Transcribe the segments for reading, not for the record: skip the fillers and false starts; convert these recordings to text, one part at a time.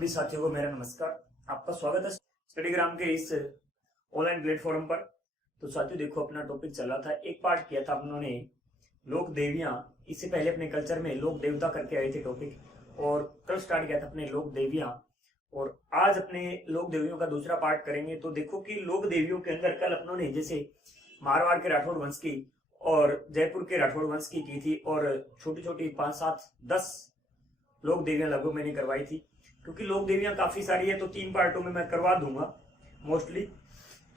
सभी साथियों को मेरा नमस्कार। आपका स्वागत है स्टडीग्राम के इस ऑनलाइन प्लेटफॉर्म पर। तो साथियों देखो, अपना टॉपिक चल रहा था, एक पार्ट किया था अपनों लोक देवियां। इससे पहले अपने कल्चर में लोक देवता करके आए थे टॉपिक, और कल स्टार्ट किया था अपने लोक देवियां, और आज अपने लोक देवियों का दूसरा पार्ट करेंगे। तो देखो कि लोक देवियों के अंदर कल अपनों ने जैसे मारवाड़ के राठौड़ वंश की और जयपुर के राठौड़ वंश की थी, और छोटी छोटी 5, 7, 10 लोक देवियां लगभग मैंने करवाई थी, क्योंकि लोक देवियां काफी सारी है तो 3 पार्टों में मैं करवा दूंगा मोस्टली।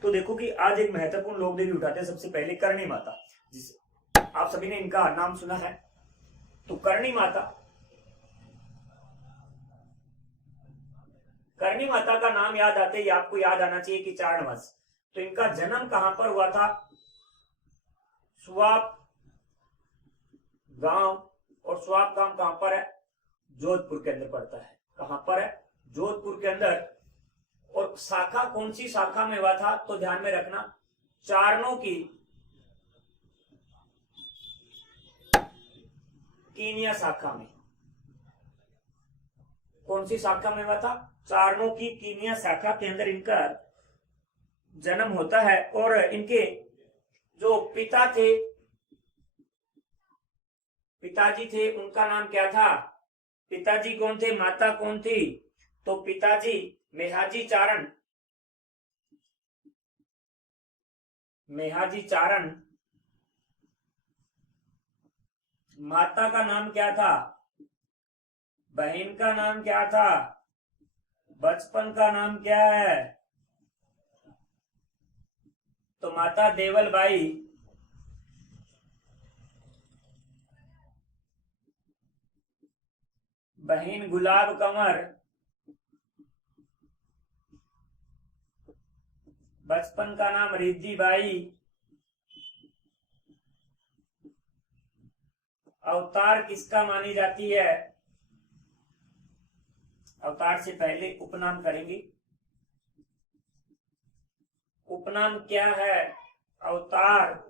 तो देखो कि आज एक महत्वपूर्ण लोक देवी उठाते हैं। सबसे पहले करणी माता, जिस आप सभी ने इनका नाम सुना है। तो करणी माता का नाम याद आते ही आपको याद आना चाहिए कि चारणवंश। तो इनका जन्म कहां पर हुआ था? स्वाप गांव, और स्वाप गांव कहां पर है? जोधपुर के अंदर पड़ता है। कहां पर है? जोधपुर के अंदर। और शाखा कौन सी शाखा में हुआ था? तो ध्यान में रखना, चारणों की कीनिया शाखा में। कौन सी शाखा में हुआ था? चारणों की कीनिया शाखा के अंदर इनका जन्म होता है। और इनके जो पिताजी थे उनका नाम क्या था? पिताजी कौन थे, माता कौन थी? तो पिताजी मेहाजी चारण। माता का नाम क्या था? बहन का नाम क्या था? बचपन का नाम क्या है? तो माता देवल बाई, बहन गुलाब कंवर, बचपन का नाम रिद्धि बाई, अवतार किसका मानी जाती है? अवतार से पहले उपनाम करेंगे। उपनाम क्या है? अवतार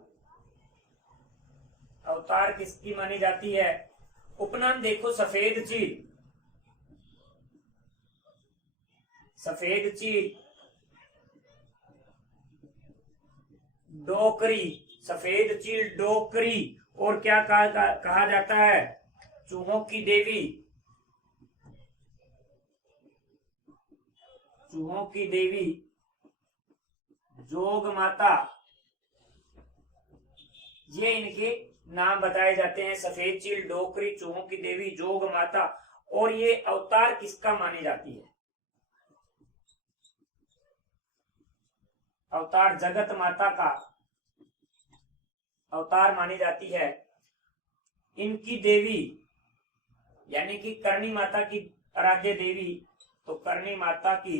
किसकी मानी जाती है? उपनाम देखो, सफेद चील, डोकरी, सफेद चील डोकरी। और क्या कहा जाता है? चूहों की देवी जोग माता। ये इनके नाम बताए जाते हैं, सफेद चील, डोकरी, चूहों की देवी, जोग माता। और ये अवतार किसका मानी जाती है? अवतार जगत माता का अवतार मानी जाती है। इनकी देवी यानी कि करणी माता की आराध्य देवी, तो करणी माता की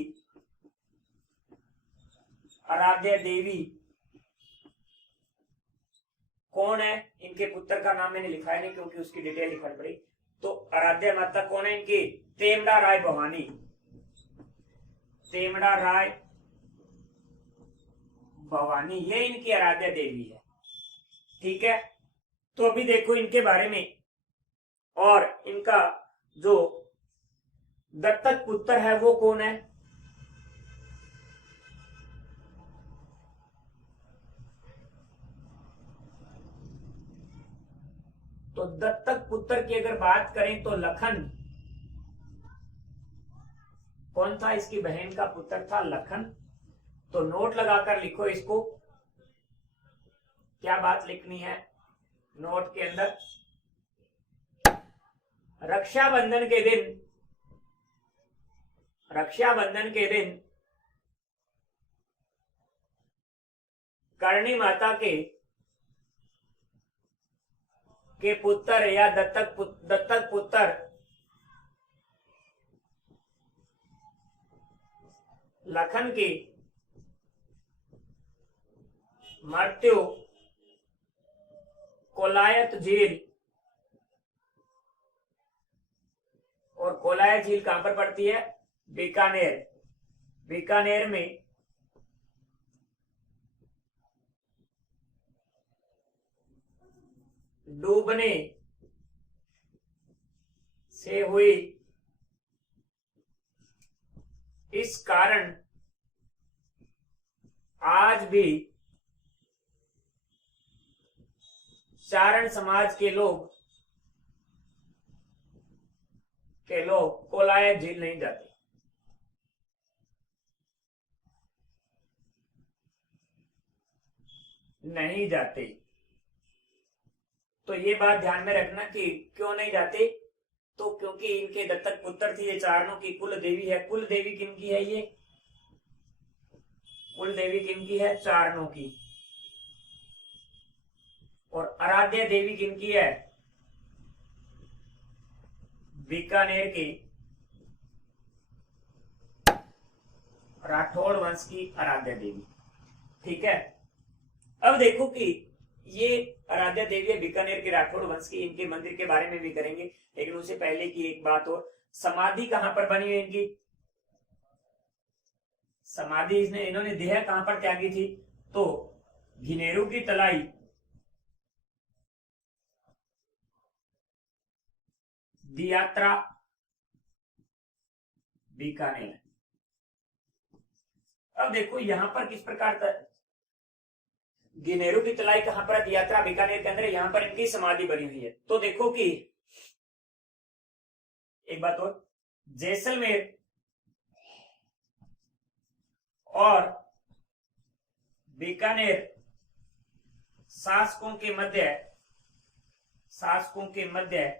आराध्य देवी कौन है? इनके पुत्र का नाम मैंने लिखा है नहीं, क्योंकि उसकी डिटेल लिखनी पड़ी। तो आराध्य माता कौन है इनकी? तेमड़ा राय भवानी। तेमड़ा राय भवानी, ये इनकी आराध्य देवी है। ठीक है, तो अभी देखो इनके बारे में। और इनका जो दत्तक पुत्र है वो कौन है? तो दत्तक पुत्र की अगर बात करें तो लखन। कौन था? इसकी बहन का पुत्र था लखन। तो नोट लगाकर लिखो इसको, क्या बात लिखनी है नोट के अंदर। रक्षाबंधन के दिन करणी माता के पुत्र या दत्तक पुत्र लखन की मृत्यु कोलायत झील, और कोलायत झील कहां पर पड़ती है? बीकानेर में डूबने से हुई इस कारण आज भी चारण समाज के लोग कोलायत झील नहीं जाते। नहीं जाते। तो ये बात ध्यान में रखना कि क्यों नहीं जाते, तो क्योंकि इनके दत्तक पुत्र थी, ये चारणों की कुल देवी है। कुल देवी किनकी है? ये कुल देवी किनकी है? चारणों की। और आराध्य देवी किनकी है? बीकानेर की राठौड़ वंश की आराध्य देवी। ठीक है, अब देखो कि ये आराध्या देवी है बीकानेर के राठौड़ वंश की, इनके मंदिर के बारे में भी करेंगे, लेकिन उससे पहले की एक बात और, समाधि कहां पर बनी है इनकी? समाधि इन्होंने देह कहां पर त्यागी थी? तो घिनेरू की तलाई दियात्रा बीकानेर। अब देखो यहां पर किस प्रकार गिनेरू की तलाई कहां पर? दियात्रा बीकानेर के अंदर, यहां पर इनकी समाधि बनी हुई है। तो देखो कि एक बात और, जैसलमेर और बीकानेर शासकों के मध्य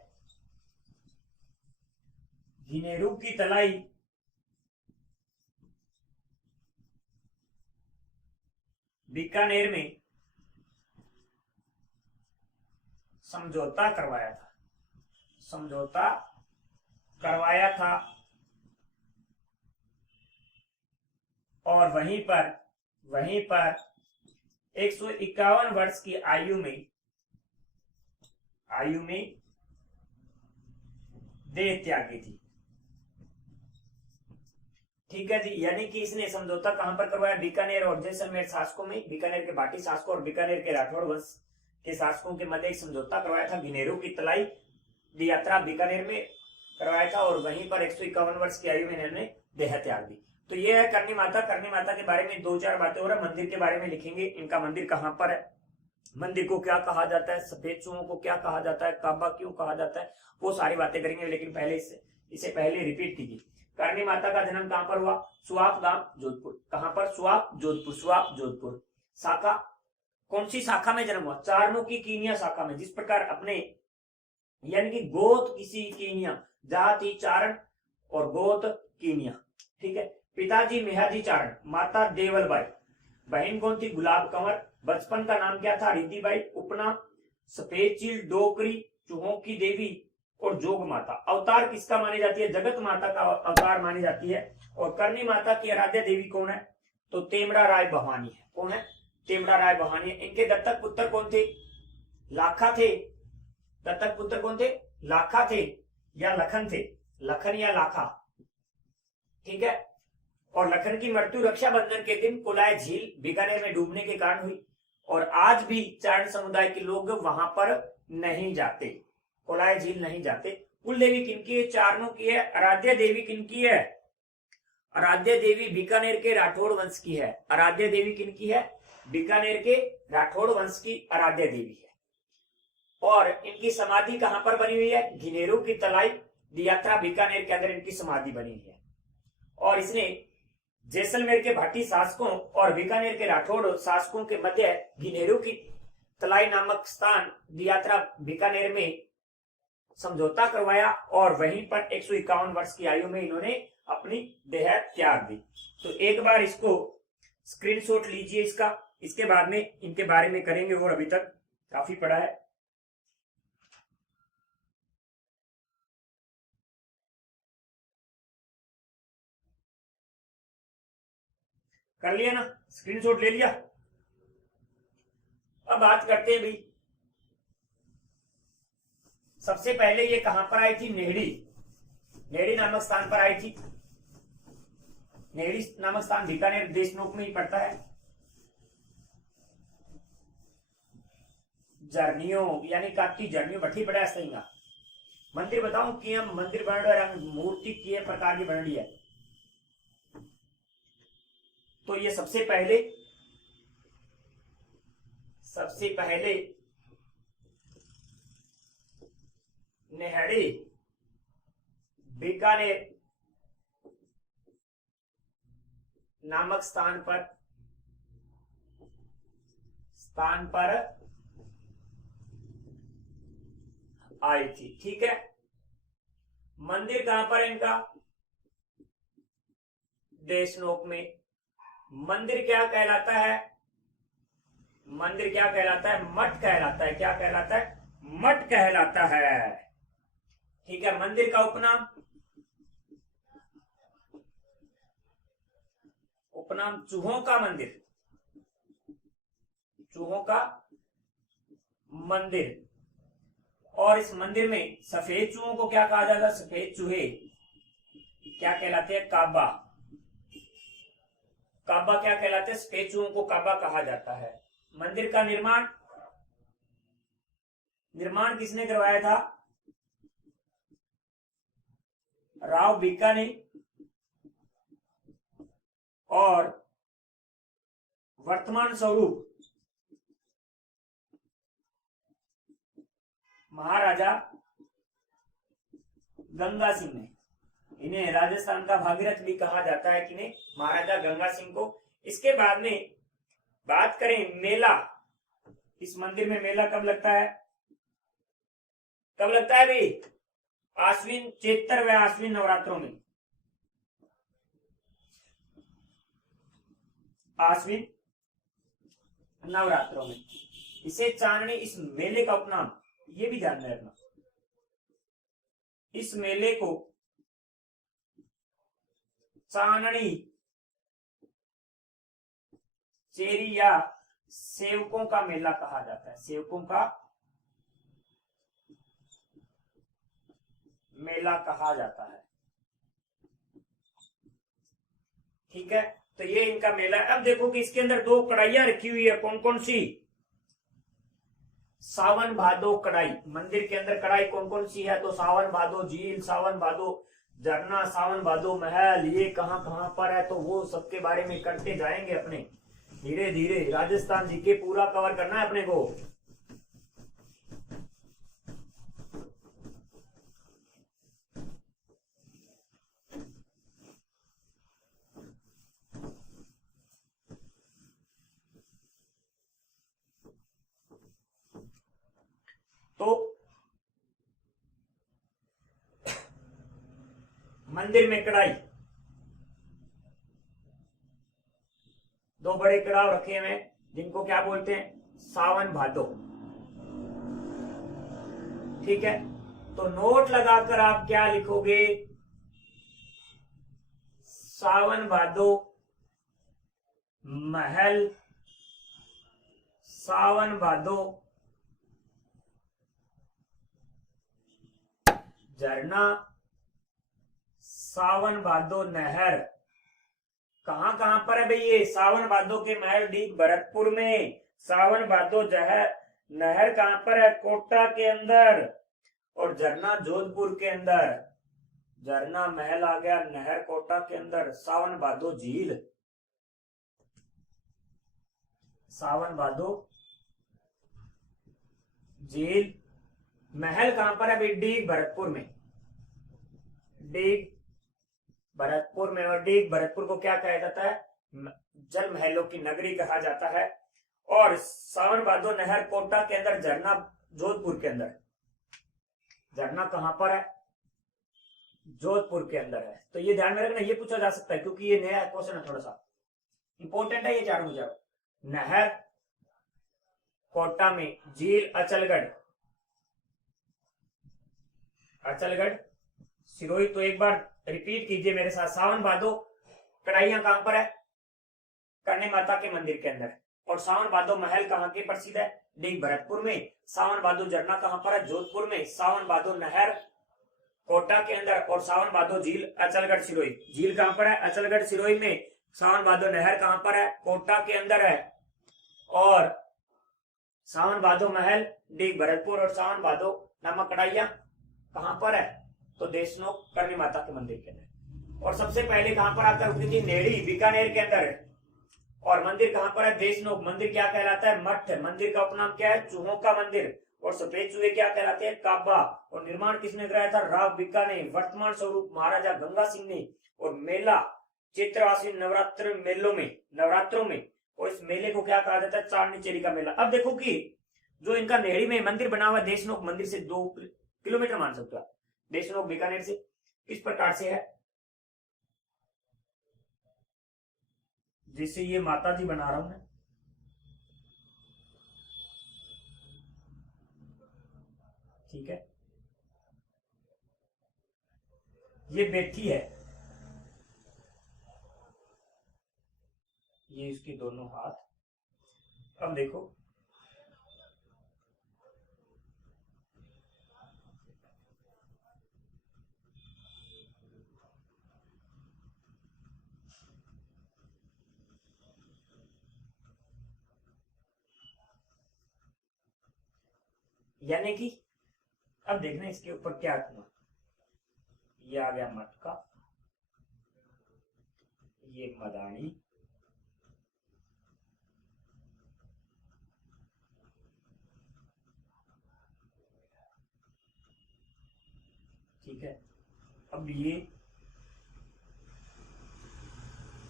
घिनेरू की तलाई बीकानेर में समझौता करवाया था और वहीं पर 151 वर्ष की आयु में देह त्यागी थी। ठीक है जी, यानी कि इसने समझौता कहां पर करवाया? बीकानेर और जैसलमेर शासकों में, बीकानेर के भाटी शासकों और बीकानेर के राठौड़ वंश के शासकों के मध्य एक समझौता करवाया था। घिनेरू की तलाई दी यात्रा बीकानेर में करवाया था और वहीं पर 151 वर्ष की आयु में इन्होंने देह त्याग दी। तो ये है करनी माता। करनी माता के बारे में 2-4 बातें और मंदिर के बारे में लिखेंगे। इनका मंदिर कहां पर है, मंदिर को क्या कहा जाता है, सफेद चूहों को क्या कहा जाता है, काबा क्यों कहा जाता है, वो सारी बातें करेंगे। लेकिन पहले इसे पहले रिपीट कीजिए। करनी माता का जन्म कहां पर हुआ? सुआप गांव जोधपुर। कहां पर? सुआप जोधपुर। शाखा कौन सी शाखा में जन्म हुआ? चारणों की कीनिया शाखा में। जिस प्रकार अपने यानी कि गोत किसी कीनिया, जाति चारण और गोत कीनिया। ठीक है, पिताजी मेहाजी चारण, माता देवलबाई, बहन कौन थी? गुलाब कंवर। बचपन का नाम क्या था? रिद्धिबाई। उपनाम सफेद चील, डोकरी, चूहों की देवी और जोग माता। अवतार किसका मानी जाती है? जगत माता का अवतार मानी जाती है। और करनी माता की आराध्य देवी कौन है? तो तेमड़ा राय भवानी है। कौन है? तेमड़ा राय भवानी है। इनके दत्तक पुत्र कौन थे? लाखा थे। दत्तक पुत्र कौन थे? लाखा थे या लखन थे? लखन या लाखा। ठीक है, और लखन की मृत्यु रक्षाबंधन के दिन कोलाय झील बीकानेर में डूबने के कारण हुई। और आज भी चारण समुदाय के लोग वहां पर नहीं जाते, कोलाय झील नहीं जाते। कुल देवी किनकी है? चारणों की है। आराध्य देवी किनकी है? आराध्य देवी बीकानेर के राठौड़ वंश की है। आराध्य देवी किनकी है? बीकानेर के राठौड़ वंश की आराध्य देवी है। और इनकी समाधि कहां पर बनी हुई है? घिनेरू की तलाई दी यात्रा बीकानेर के अंदर इनकी समाधि बनी हुई है। और इसने जैसलमेर के भाटी शासकों और बीकानेर के राठौड़ शासकों के मध्य घिनेरू की तलाई नामक स्थान दी यात्रा बीकानेर में समझौता करवाया और वहीं पर 151 वर्ष की आयु में इन्होंने अपनी देह त्याग दी। तो एक बार इसको स्क्रीनशॉट लीजिए इसका, इसके बाद में इनके बारे में करेंगे और अभी तक काफी पढ़ा है। कर लिया ना, स्क्रीनशॉट ले लिया। अब बात करते हैं भाई, सबसे पहले ये कहां पर आई थी? नेहड़ी नामक स्थान पर आई थी। नेहड़ी नामक स्थान बीकानेर देशनोक में ही पड़ता है। झरनियों यानी काटी झरनियों बठी पड़ा सही। मंदिर बताऊं कि हम मंदिर बन रहे, मूर्ति किए प्रकार की बन रही है। तो ये सबसे पहले नेहड़ी बीकानेर नामक स्थान पर आई थी। ठीक है, मंदिर कहां पर है इनका? देशनोक में। मंदिर क्या कहलाता है? मंदिर क्या कहलाता है? मठ कहलाता है। क्या कहलाता है? मठ कहलाता है। ठीक है, मंदिर का उपनाम चूहों का मंदिर। चूहों का मंदिर। और इस मंदिर में सफेद चूहों को क्या कहा जाता है? सफेद चूहे क्या कहलाते हैं? काबा। काबा क्या कहलाते हैं? सफेद चूहों को काबा कहा जाता है। मंदिर का निर्माण किसने करवाया था? राव बीकानेर। और वर्तमान स्वरूप महाराजा गंगा सिंह ने। इन्हें राजस्थान का भागीरथ भी कहा जाता है। किन्हें? महाराजा गंगा सिंह को। इसके बाद में बात करें मेला। इस मंदिर में मेला कब लगता है? कब लगता है भाई? आश्विन चैत्र व आश्विन नवरात्रों में। आश्विन नवरात्रों में इसे चांदनी, इस मेले का उपनाम, ये भी ध्यान में रखना, इस मेले को चांदनी चेरी या सेवकों का मेला कहा जाता है। सेवकों का मेला कहा जाता है। ठीक है, तो ये इनका मेला है। अब देखो कि इसके अंदर 2 कढ़ाइयां रखी हुई है। कौन कौन सी? सावन भादो कढ़ाई। मंदिर के अंदर कढ़ाई कौन कौन सी है? तो सावन भादो झील, सावन भादो झरना, सावन भादो महल, ये कहां कहां पर है, तो वो सबके बारे में करते जाएंगे अपने धीरे धीरे। राजस्थान जी के पूरा कवर करना है अपने को। तो मंदिर में कढ़ाई, 2 बड़े कड़ाव रखे हुए हैं जिनको क्या बोलते हैं? सावन भादो। ठीक है, तो नोट लगाकर आप क्या लिखोगे? सावन भादो महल, सावन भादो झरना, सावन भादो नहर। कहां कहां पर है भाई ये? सावन भादो के महल डीग भरतपुर में। सावन भादो नहर कहां पर है? कोटा के अंदर। और झरना जोधपुर के अंदर। झरना महल आ गया, नहर कोटा के अंदर। सावन भादो झील, सावन भादो झील, महल कहां पर है भाई? डीग भरतपुर में। डीग भरतपुर में। और डीग भरतपुर को क्या कहा जाता है? जल महलों की नगरी कहा जाता है। और सावन भादो नहर कोटा के अंदर, झरना जोधपुर के अंदर। झरना कहां पर है? जोधपुर के अंदर है। तो ये ध्यान में रखना, ये पूछा जा सकता है क्योंकि ये नया क्वेश्चन है, थोड़ा सा इंपॉर्टेंट है ये चारों। नहर कोटा में, झील अचलगढ़, अचलगढ़ सिरोही। तो एक बार रिपीट कीजिए मेरे साथ। सावन भादो कढ़ाइयां कहां पर है? करणी माता के मंदिर के अंदर। और सावन भादो महल कहां के प्रसिद्ध है? डीग भरतपुर में। सावन भादो झरना कहां पर है? जोधपुर में। सावन भादो नहर कोटा के अंदर। और सावन भादो झील अचलगढ़ सिरोही। झील कहां पर है? अचलगढ़ सिरोही में। सावन भादो नहर कहां पर है? कोटा के अंदर है। और सावन भादो महल डीग भरतपुर। और सावन भादो नामक कढ़ाइयां कहां पर है? तो देशनोक करणी माता के मंदिर के अंदर। और सबसे पहले कहां पर आकर रुकी थी? नेड़ी बीकानेर के अंदर। और मंदिर कहां पर है? देशनोक। मंदिर क्या कहलाता है? मठ। मंदिर का उपनाम क्या है? चूहों का मंदिर। और सफेद चूहे क्या कहलाते हैं? काबा। और निर्माण किसने कराया था? राव बिक्का ने। वर्तमान स्वरूप महाराजा गंगा सिंह ने। और मेला चैत्र आश्विन नवरात्रों में और इस मेले को क्या कहा जाता है? चांदनी चेरी का मेला। अब देखो कि जो इनका नेहड़ी में मंदिर बना हुआ है देशनोक मंदिर से 2 किलोमीटर मान सकते हो, देशनोक बीकानेर से किस प्रकार से है, जिससे ये माता जी बना रहा हूं मैं, ठीक है। ये बैठी है, ये इसके दोनों हाथ। अब देखो यानी कि अब देखना इसके ऊपर क्या हुआ। ये आ गया मटका, ये मदानी, ठीक है। अब ये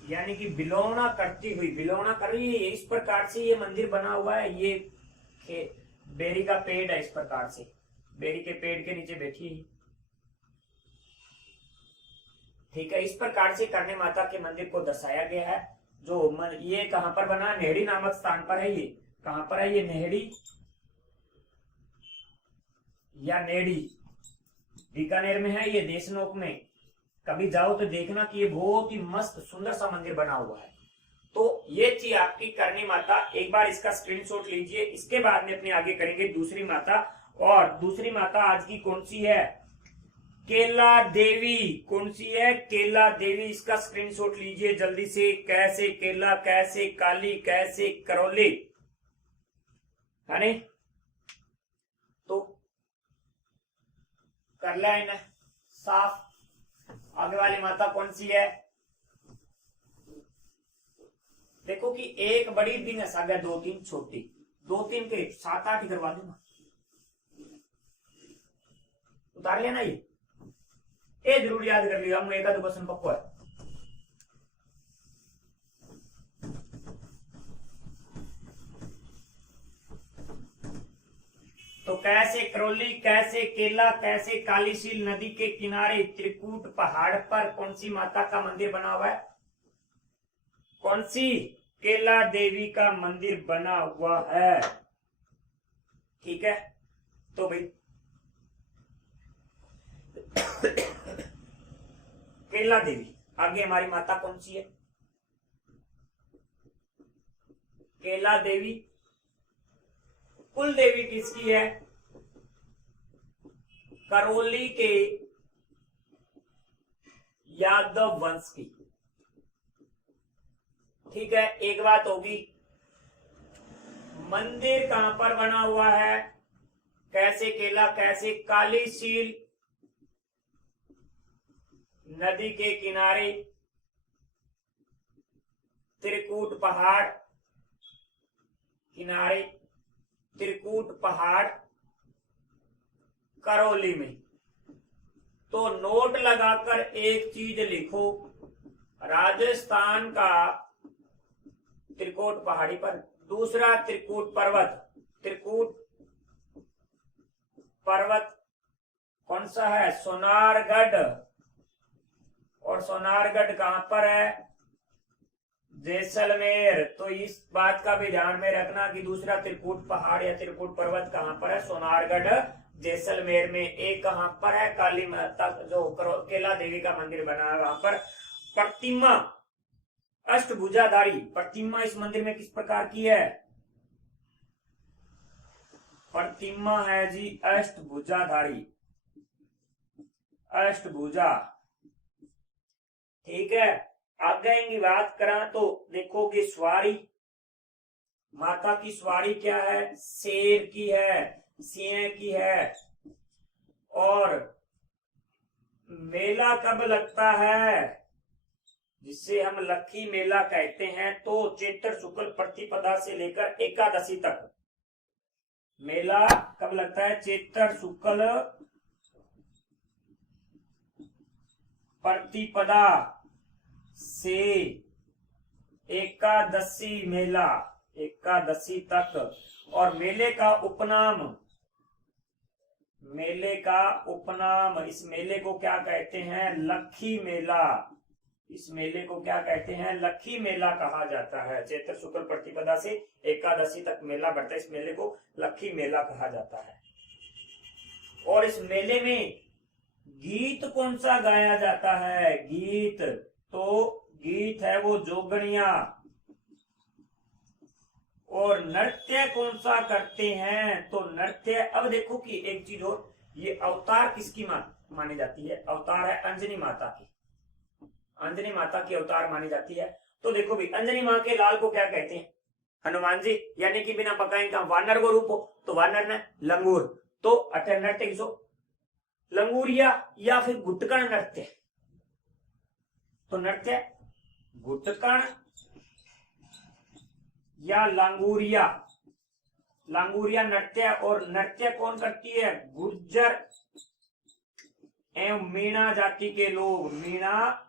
यानी कि बिलौना करती हुई, बिलौना कर रही है, इस प्रकार से ये मंदिर बना हुआ है। ये बेरी का पेड़ है, इस प्रकार से बेरी के पेड़ के नीचे बैठी है, ठीक है। इस प्रकार से करने माता के मंदिर को दर्शाया गया है। जो ये कहां पर बना? नेहड़ी नामक स्थान पर है। ये कहां पर है? ये नेहड़ी या नेडी बीकानेर में है, ये देशनोक में। कभी जाओ तो देखना कि ये बहुत ही मस्त सुंदर सा मंदिर बना हुआ है। तो ये थी आपकी करनी माता। एक बार इसका स्क्रीनशॉट लीजिए, इसके बाद में अपने आगे करेंगे दूसरी माता। और दूसरी माता आज की कौन सी है? केला देवी। कौन सी है? केला देवी। इसका स्क्रीनशॉट लीजिए जल्दी से। कैसे केला, कैसे काली, कैसे करौली, है नहीं? तो कर लें साफ। आगे वाली माता कौन सी है? देखो कि एक बड़ी दिन है, सागर 2-3 छोटी, 2-3 के 7-8 ही करवा देना। उतार लिया ना ये जरूर याद कर लिया, एक आध क्वेश्चन पक्को है। तो कैसे करौली, कैसे केला, कैसे कालीशील नदी के किनारे त्रिकूट पहाड़ पर कौन सी माता का मंदिर बना हुआ है? कौन सी? केला देवी का मंदिर बना हुआ है, ठीक है। तो भाई केला देवी। आगे हमारी माता कौन सी है? केला देवी। कुल देवी किसकी है? करौली के यादव वंश की, ठीक है। एक बात होगी, मंदिर कहां पर बना हुआ है? कैसे केला, कैसे कालीशील नदी के किनारे त्रिकूट पहाड़, किनारे त्रिकूट पहाड़ करौली में। तो नोट लगाकर एक चीज लिखो, राजस्थान का त्रिकूट पहाड़ी पर। दूसरा त्रिकूट पर्वत, त्रिकूट पर्वत कौन सा है? सोनारगढ़। और सोनारगढ़ कहां पर है? जैसलमेर। तो इस बात का भी ध्यान में रखना कि दूसरा त्रिकूट पहाड़ या त्रिकूट पर्वत कहां पर है? सोनारगढ़ जैसलमेर में। एक कहां पर है? काली माता जो केला देवी का मंदिर बना है वहां पर। प्रतिमा अष्टभुजाधारी प्रतिमा इस मंदिर में किस प्रकार की है? प्रतिमा है जी अष्टभुजाधारी, अष्टभुजा, ठीक है। आगे की बात करा तो देखोगे सवारी, माता की सवारी क्या है? शेर की है, सिंह की है। और मेला कब लगता है? जिसे हम लक्खी मेला कहते हैं, तो चैत्र शुक्ल प्रतिपदा से लेकर एकादशी तक मेला कब लगता है? चैत्र शुक्ल प्रतिपदा से एकादशी मेला, एकादशी तक। और मेले का उपनाम, इस मेले को क्या कहते हैं? लक्खी मेला। इस मेले को क्या कहते हैं? लक्खी मेला कहा जाता है। चैत्र शुक्ल प्रतिपदा से एकादशी तक मेला बढ़ता है, इस मेले को लक्खी मेला कहा जाता है। और इस मेले में गीत कौन सा गाया जाता है? गीत, तो गीत है वो जोगणिया। और नृत्य कौन सा करते हैं? तो नृत्य, अब देखो कि एक चीज और, ये अवतार किसकी मानी जाती है? अवतार है अंजनी माता की। अंजनी माता की अवतार मानी जाती है। तो देखो भी, अंजनी माँ के लाल को क्या कहते हैं? हनुमान जी, यानी कि बिना पकाए का वानर को रूप हो, तो वानर ने लंगूर। तो अठे नृत्य किसो? लंगूरिया या फिर गुटकण नृत्य। तो नृत्य गुटकण या लांगूरिया, लांगूरिया नृत्य। और नृत्य कौन करती है? गुर्जर एवं मीणा जाति के लोग। मीणा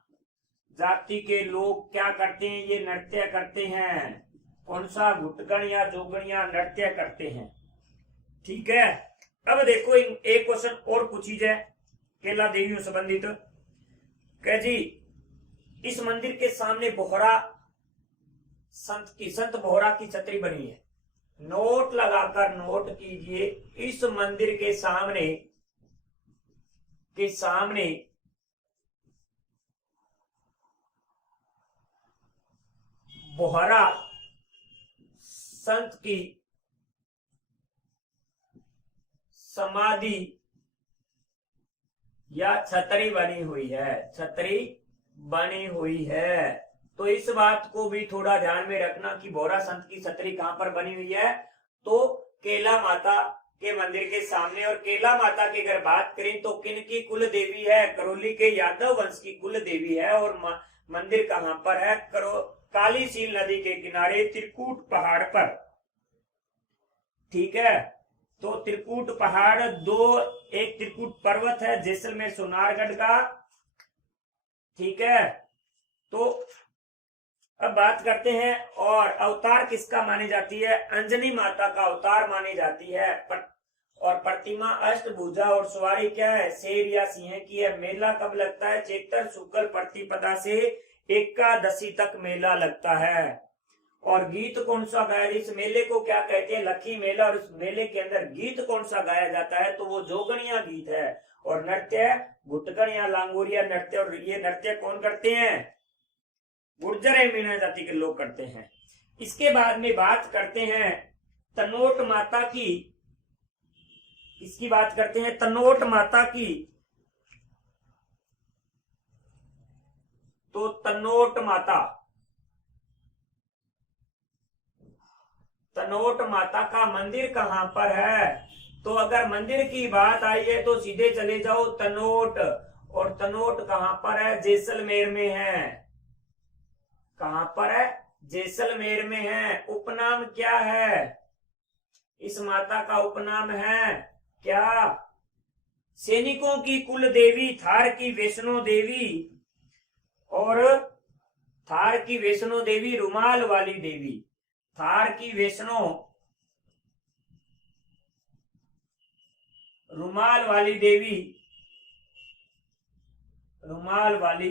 जाति के लोग क्या करते हैं? ये नृत्य करते हैं। कौन सा? गुटकण या जोगणिया नृत्य करते हैं। ठीक है। अब देखो एक क्वेश्चन और पूछी जाए केला देवियों संबंधित। कह जी, इस मंदिर के सामने बोहरा संत बोहरा की छतरी बनी है। नोट लगाकर नोट कीजिए, इस मंदिर के सामने बोहरा संत की समाधि या छतरी बनी हुई है। छतरी बनी हुई है। तो इस बात को भी थोड़ा ध्यान में रखना कि बोहरा संत की छतरी कहां पर बनी हुई है? तो केला माता के मंदिर के सामने। और केला माता की अगर बात करें तो किन की कुल देवी है? करौली के यादव वंश की कुल देवी है। और मंदिर कहां पर है? काली सील नदी के किनारे त्रिकूट पहाड़ पर। ठीक है। तो त्रिकूट पहाड़ एक त्रिकूट पर्वत है जैसलमेर सोनारगढ़ का। ठीक है। तो अब बात करते हैं, और अवतार किसका मानी जाती है? अंजनी माता का अवतार मानी जाती है। और प्रतिमा अष्टभुजा और सवारी क्या है? शेर या सिंह की है। मेला कब लगता है? चैत्र शुक्ल प्रतिपदा से एकादशी तक मेला लगता है। और गीत कौन सा गाया? इस मेले को क्या कहते हैं? लक्खी मेला। और इस मेले के अंदर गीत कौन सा गाया जाता है? तो वो जोगणिया गीत है। और नृत्य गुटकण या लांगोरिया नृत्य। और ये नृत्य कौन करते हैं? गुर्जर एवं मीणा जाति के लोग करते हैं। इसके बाद में बात करते हैं तनोट माता की। इसकी बात करते हैं तनोट माता की। तो तनोट माता का मंदिर कहां पर है? तो अगर मंदिर की बात आई है तो सीधे चले जाओ तनोट। और तनोट कहां पर है? जैसलमेर में है। कहां पर है? जैसलमेर में है। उपनाम क्या है? इस माता का उपनाम है क्या? सैनिकों की कुल देवी, थार की वैष्णो देवी। और थार की वैष्णो देवी, रुमाल वाली देवी। थार की वैष्णो, रुमाल वाली देवी, रुमाल वाली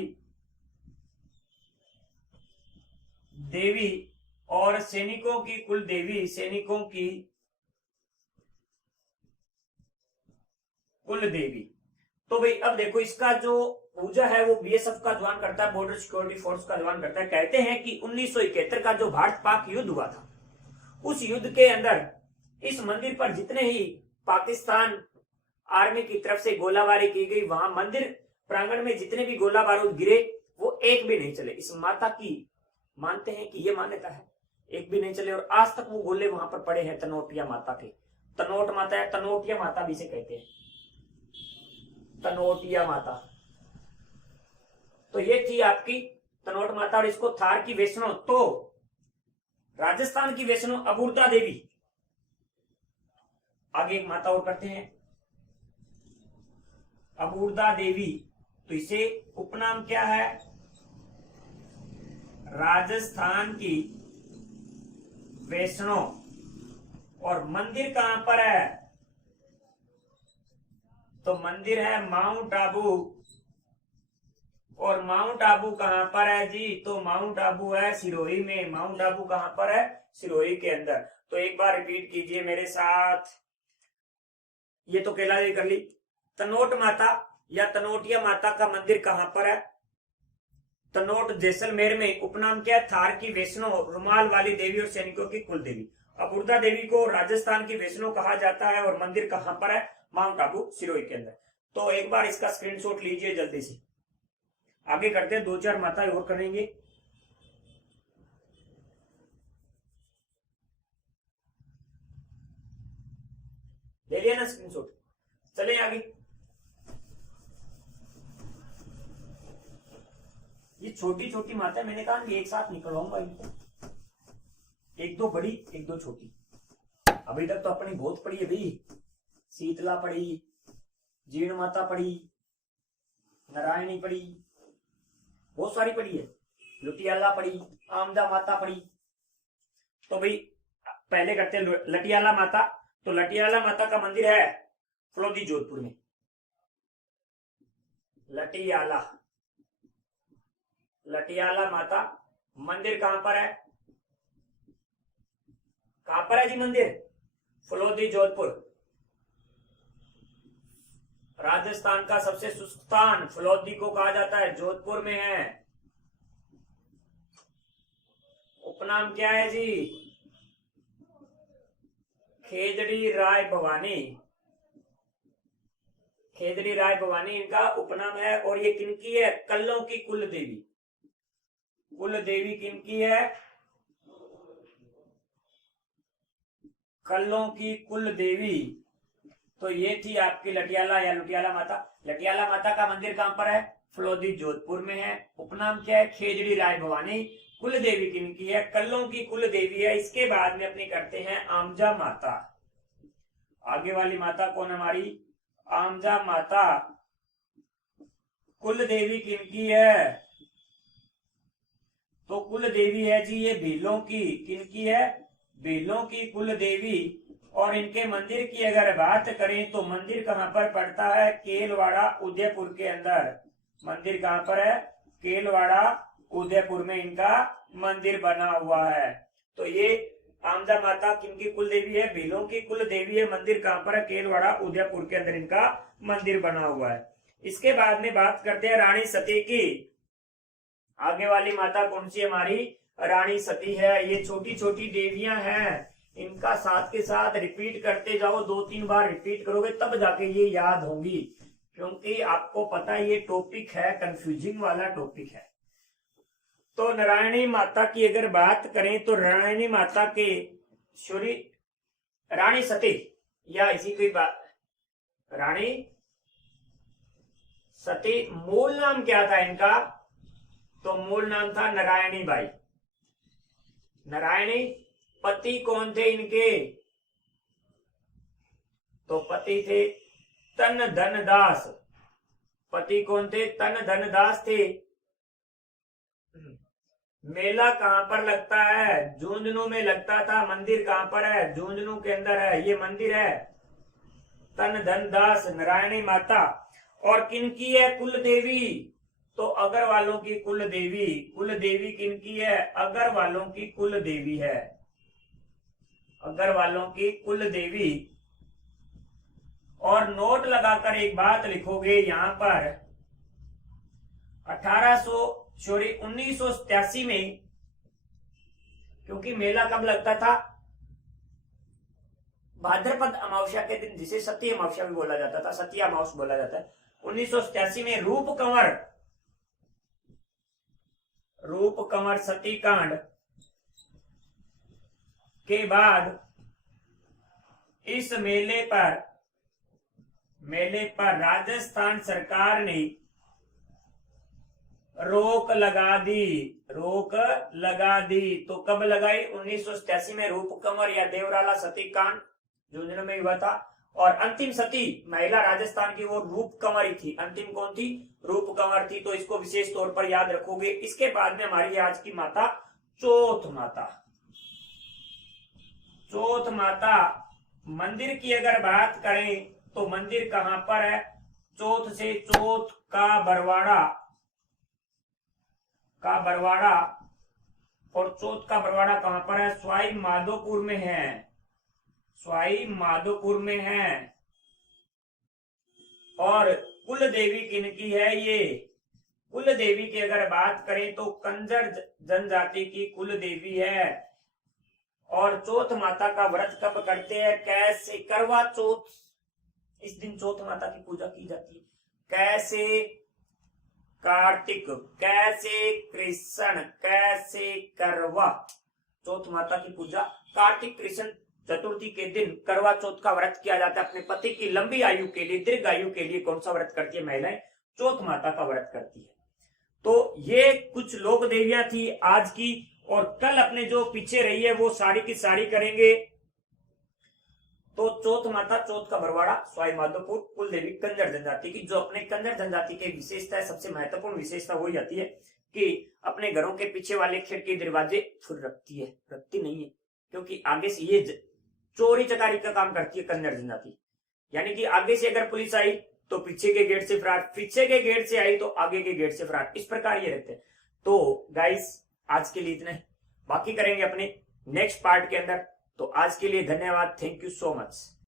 देवी। और सैनिकों की कुल देवी, सैनिकों की कुल देवी। तो भाई अब देखो, इसका जो पूजा है वो बीएसएफ का जवान करता है, बॉर्डर सिक्योरिटी फोर्स का जवान करता है। कहते हैं कि 1971 का जो भारत पाक युद्ध हुआ था, उस युद्ध के अंदर इस मंदिर पर जितने ही पाकिस्तान आर्मी की तरफ से गोलाबारी की गई, वहां मंदिर प्रांगण में जितने भी गोला बारूद गिरे वो एक भी नहीं चले। इस माता की मानते हैं कि ये मान्यता है, एक भी नहीं चले। और आज तक वो गोले वहां पर पड़े हैं तनोटिया माता के। तनोट माता है, तनोटिया माता भी से कहते हैं, तनोटिया माता। तो ये थी आपकी तनोट माता, और इसको थार की वैष्णो, तो राजस्थान की वैष्णो अपूर्ता देवी। आगे एक माता और करते हैं, अपूर्ता देवी, तो इसे उपनाम क्या है? राजस्थान की वैष्णो। और मंदिर कहां पर है? तो मंदिर है माउंट आबू। और माउंट आबू कहां पर है जी? तो माउंट आबू है सिरोही में। माउंट आबू कहां पर है? सिरोही के अंदर। तो एक बार रिपीट कीजिए मेरे साथ, ये तो कैलादेवी कर ली। तनोट माता या तनोटिया माता का मंदिर कहां पर है? तनोट जैसलमेर में। उपनाम क्या है? थार की वैष्णो, रुमाल वाली देवी और सैनिकों की कुल देवी। अपूर्ता देवी को राजस्थान की वैष्णो कहा जाता है। और मंदिर कहां पर है? माउंट आबू सिरोही के अंदर। तो एक बार इसका स्क्रीनशॉट लीजिए जल्दी से। आगे करते हैं, 2-4 माता और करेंगे। ले लिया ना स्क्रीनशॉट? चले आगे। ये छोटी छोटी माता, मैंने कहा एक साथ निकलवाऊंगा इनको, एक दो बड़ी एक दो छोटी। अभी तक तो अपनी बहुत पड़ी है भाई। शीतला पड़ी, जीर्ण माता पड़ी, नारायणी पड़ी, बहुत सारी पड़ी है, लुटियाला पड़ी, आमदा माता पड़ी। तो भाई पहले करते हैं लटियाला माता। तो लटियाला माता का मंदिर है फलोदी जोधपुर में। लटियाला, लटियाला माता मंदिर कहां पर है? कहां पर है जी मंदिर? फलोदी जोधपुर। राजस्थान का सबसे शुष्क स्थान फलोदी को कहा जाता है, जोधपुर में है। उपनाम क्या है जी? खेजड़ी राय भवानी। खेजड़ी राय भवानी इनका उपनाम है। और ये किनकी है? कल्लों की कुल देवी। कुल देवी किनकी है? कल्लों की कुल देवी। तो ये थी आपकी लटियाला या लुटियाला माता। लटियाला माता का मंदिर कहां पर है? फलोदी जोधपुर में है। उपनाम क्या है? खेजड़ी राय भवानी। कुल देवी किनकी है? कल्लों की कुल देवी है। इसके बाद में अपनी करते हैं आमजा माता। आगे वाली माता कौन हमारी? आमजा माता। कुल देवी किनकी है? तो कुल देवी है जी ये भीलों की। किनकी है? भीलों की कुल देवी। और इनके मंदिर की अगर बात करें तो मंदिर कहां पर पड़ता है? केलवाड़ा उदयपुर के अंदर। मंदिर कहां पर है? केलवाड़ा उदयपुर में इनका मंदिर बना हुआ है। तो ये आमदा माता किनकी कुल देवी है? भीलों की कुल देवी है। मंदिर कहां पर है? केलवाड़ा उदयपुर के अंदर इनका मंदिर बना हुआ है। इसके बाद में बात करते हैं रानी सती की। आगे वाली माता कौन सी हमारी? रानी सती है। ये छोटी छोटी देवियां हैं, इनका साथ के साथ रिपीट करते जाओ। 2-3 बार रिपीट करोगे तब जाके ये याद होंगी, क्योंकि आपको पता है ये टॉपिक है, कंफ्यूजिंग वाला टॉपिक है। तो नारायणी माता की अगर बात करें तो नारायणी माता के सूर्य रानी सती या इसी की बात, रानी सती मूल नाम क्या था इनका? तो मूल नाम था नारायणी बाई। नारायणी। पति कौन थे इनके? तो पति थे तन धन दास। पति कौन थे? तन धन दास थे। मेला कहां पर लगता है? झुंझुनू में लगता था। मंदिर कहां पर है? झुंझुनू के अंदर है, ये मंदिर है। तन धन दास नारायणी माता। और किनकी है कुल देवी? तो अगर वालों की कुल देवी। कुल देवी किनकी है? अगर वालों की कुल देवी है। अगर वालों की कुल देवी। और नोट लगाकर एक बात लिखोगे यहां पर, 1987 में, क्योंकि मेला कब लगता था? भाद्रपद अमावस्या के दिन, जिसे सती अमावस्या भी बोला जाता था, सती अमावस्या बोला जाता है। 1987 में रूप कंवर सती कांड के बाद इस मेले पर राजस्थान सरकार ने रोक लगा दी, रोक लगा दी। तो कब लगाई? 1987 में रूप कंवर या देवराला सती कांड झुंझुनू में हुआ था। और अंतिम सती महिला राजस्थान की वो रूप कंवर ही थी। अंतिम कौन थी? रूप कंवर थी। तो इसको विशेष तौर पर याद रखोगे। इसके बाद में हमारी आज की माता चौथ माता। चौथ माता मंदिर की अगर बात करें तो मंदिर कहां पर है? चौथ से चौथ का बरवाड़ा और चौथ का बरवाड़ा कहां पर है? सवाई माधोपुर में है। सवाई माधोपुर में है। और कुल देवी किनकी है? ये कुल देवी की अगर बात करें तो कंजर जनजाति की कुल देवी है। और चौथ माता का व्रत कब करते हैं? कैसे? करवा चौथ। इस दिन चौथ माता की पूजा की जाती है। कैसे? कार्तिक, कैसे? कृष्ण, कैसे? करवा चौथ माता की पूजा कार्तिक कृष्ण चतुर्थी के दिन करवा चौथ का व्रत किया जाता है। अपने पति की लंबी आयु के लिए, दीर्घ आयु के लिए कौन सा व्रत करती है महिलाएं? चौथ माता का व्रत करती है। तो ये कुछ लोक देवियां थी आज की। और कल अपने जो पीछे रही है वो सारी की सारी करेंगे। तो चौथ माता, चौथ का बरवाड़ा, सवाई माधोपुर, कुल देवी कंजर जनजाति की। जो अपने कंजर जनजाति की विशेषता है, सबसे महत्वपूर्ण विशेषता वो जाती है कि अपने घरों के पीछे वाले खिड़की दरवाजे खुद रखती है, रखती नहीं है। क्योंकि आगे से ये चोरी चकारी का काम करती है कंजर जनजाति। यानी कि आगे से अगर पुलिस आई तो पीछे के गेट से फरार, पीछे के गेट से आई तो आगे के गेट से फरार। इस प्रकार ये रहते हैं। तो गाइस आज के लिए इतना ही। बाकी करेंगे अपने नेक्स्ट पार्ट के अंदर। तो आज के लिए धन्यवाद। Thank you so much.